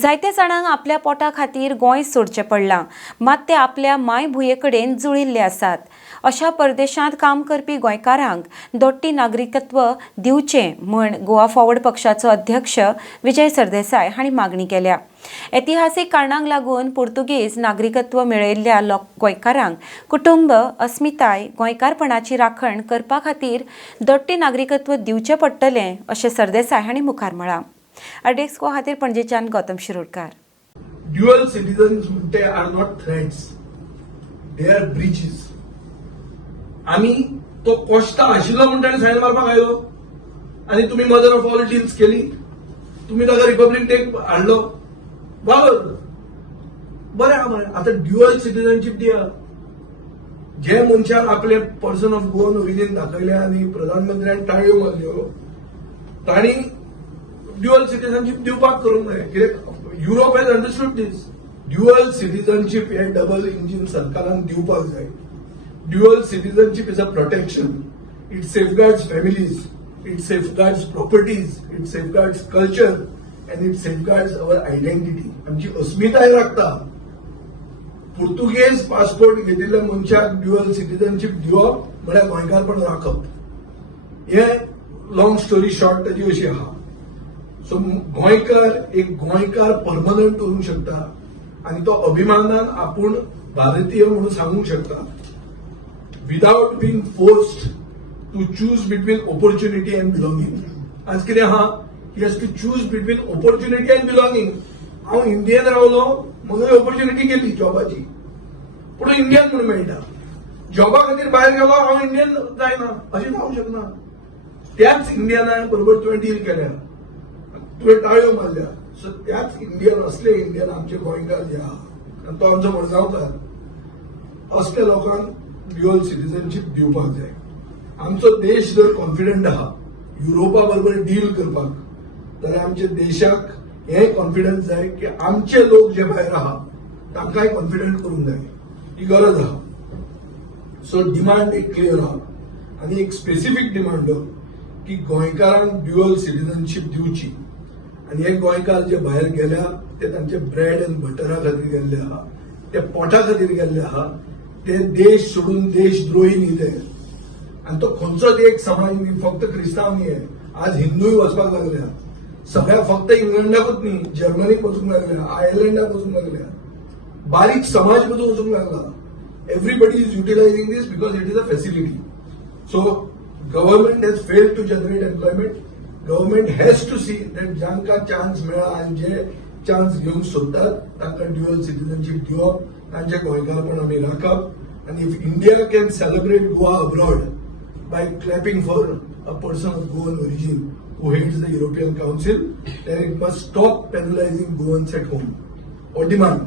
जायत्या जाणांक आपल्या पोटा खातीर गोंय सोडचें पडलां, मात ते आपल्या मायभुये कडेन जुळिल्ले आसात. अशा परदेशांत काम करपी गोंयकारांक दोट्टी नागरिकत्व दिवचें म्हण गोवा फॉरवर्ड पक्षाचो अध्यक्ष विजय सरदेसाय हांणी मागणी केल्या. ऐतिहासीक कारणांक लागून पुर्तुगेज नागरिकत्व मेळयल्ल्या गोंयकारांक कुटुंब, अस्मिताय, गोंयकारपणाची राखण करपा खातीर दोट्टी नागरिकत्व दिवचें पडटलें अशें सरदेसाय हांणी मुखार म्हळां. अर्डेक्सको खातीर पणजेच्यान गौतम शिरोडकार. Dual citizens म्हणते are not threats, they are breaches. आम्ही तो कोस्टा आशिल्लो म्हणून ताणें सायन मारपाक आयलो आनी तुमी मदर ऑफ ऑल डील्स केली, तुमी ताका रिपब्लीक डे हाडलो, बरें आहा मरे. आतां ड्युअल सिटीजनशीप दिया. जे मनशाक आपले पर्सन ऑफ गोवन ओरिजीन दाखयल्या आनी प्रधानमंत्र्यान ताळयो मारल्यो, तांणी ड्युअल सिटीजनशीप दिवपाक करूंक जाय. कित्याक Europe has understood this. Dual citizenship हे डबल इंजिन सरकारान दिवपाक जाय. Dual citizenship is a protection. It safeguards families, it safeguards properties, it safeguards culture and it safeguards our identity. आमची अस्मिताय राखता. पुर्तुगेज पासपोर्ट घेतिल्ल्या मनशाक ड्युअल सिटीजनशीप दिवप म्हळ्यार गोंयकारपण राखप. हे लॉंग स्टोरी शॉर्ट ताची अशी आहा. सो गोंयकार एक गोंयकार परमनंट करूंक शकता आनी तो अभिमानान आपूण भारतीय म्हणून सांगूंक शकता without being forced to choose between opportunity and belonging. आज कितें आहा, he has to choose between opportunity and belonging. हांव इंडियेन रावलो, म्हाका ऑपॉर्च्युनिटी गेली जॉबाची, पूण इंडियन म्हणून मेळटा. जॉबा खातीर भायर गेलो, हांव इंडियन जायना अशें जावंक शकना. त्याच इंडियना बरोबर तुवें डील केल्या, तुवें ताळयो मारल्या. सो त्याच इंडियन असले इंडियन आमचे गोंयकार जे आहा, आनी तो आमचो मडगांवकार, असल्या लोकांक ड्युअल सिटीजनशीप दिवपाक जाय. आमचो देश जर कॉन्फिडंट आहा युरोपा बरोबर डील करपाक, जाल्यार आमच्या देशाक हे कॉन्फिडन्स जाय की आमचे लोक जे भायर आहा तांकांय कॉन्फिडंट करूंक जाय. ही गरज आहा. सो डिमांड एक क्लियर आहा आनी एक स्पेसिफीक डिमांड की गोंयकारांक ड्युअल सिटीजनशीप दिवची. आनी हे गोंयकार जे भायर गेल्या ते तांचे ब्रेड अँड बटरा खातीर गेल्ले आहा, ते पोटा खातीर गेल्ले आहा, ते देश सोडून देशद्रोही न्ही ते. आनी तो खंयचोच एक समाज न्ही, फक्त क्रिस्तांव न्ही. आज हिंदूय वचपाक लागल्या. सगळ्या फक्त इंग्लंडाकूच न्ही, जर्मनीक वचूंक लागल्या, आयर्लंडाक वचूंक लागल्या, बारीक समाज मधून वचूंक लागला. Everybody is utilising this because it is a facility. So government has failed to generate employment. Government has to see that जांकां चान्स मेळ्ळा आनी जे चान्स घेवंक सोदतात तांकां ड्युअल सिटीजनशीप दिवप, तांचे गोंयकारपण आमी राखप. आनी if India can celebrate Goa abroad by clapping for a person of Goan origin who heads the European Council, then it must stop penalizing Goans at home or demand